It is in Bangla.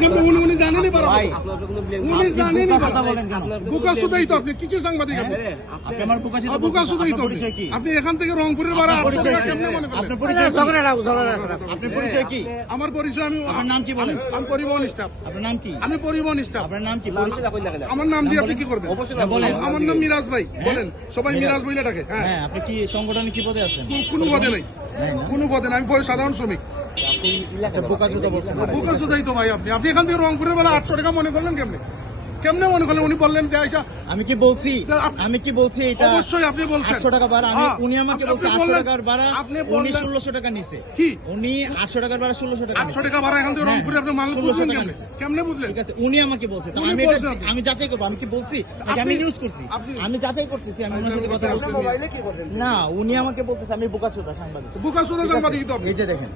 কেমনে উনি জানেনই পারো ভাই, উনি জানেনই কথা বলেন কেন? বুকাসুদাই তো আপনি কিসের সাংবাদিক আপনি আপনি আমার বুকাশিত বুকাসুদাই তো আপনার পরিচয় কি? আপনি এখান থেকে রংপুরের ভাড়া 800 টাকা কেমনে মনে করেন আপনার পরিচয় কি? আপনার পরিচয় কি? আমার পরিচয় আমি আপনার নাম কি বলেন? আমি পরিবহন স্টাফ আপনার নাম কি? আমি পরিবহন স্টাফ আপনার নাম কি? পরিচয় আমার নাম দিয়ে আপনি কি করবেন বলেন। আমার নাম মিরাজ ভাই বলেন সবাই মিরাজ বইলে ডাকে হ্যাঁ হ্যাঁ, আপনি কি সংগঠনে কি পদে আছেন? কোনো পদে নাই কোনো পদে নাই আমি পরে সাধারণ শ্রমিক আচ্ছা, বুকাশিত বলছেন। বুকাসুদাই তো ভাই আপনি এখান থেকে রংপুরের বেলা 800 টাকা মনে করলেন কেমনে কেমনে মনে করলেন উনি বললেন যে আইসা আমি কি বলছি এটা অবশ্যই আপনি বলছেন 800 টাকা ভাড়া হ্যাঁ, উনি আমাকে আপনি বলছে 800 বললেন- টাকার ভাড়া আপনি উনি বললেন 1600 টাকা নিছে কি উনি 800 টাকার ভাড়া 1600 টাকা 800 টাকা ভাড়া এখান থেকে রংপুরে আপনি মাল 1600 বুঝলেন টাকা কেমনে নিছে। কেমনে বুঝলেন ঠিক আছে উনি আমাকে বলছে তো উনি আমি বলছেন আপনি। আমি যাচাই করব আমি কি বলছি নাকি আমি আপনি- নিউজ করছি আপনি- আমি যাচাই করতেছি আমি ওনার সাথে কথা বলছি না উনি আমাকে বলতেছে আমি বুকাচোদা সাংবাদিক বুকাসুদা সাংবাদিক তো আপনি এই যে দেখেন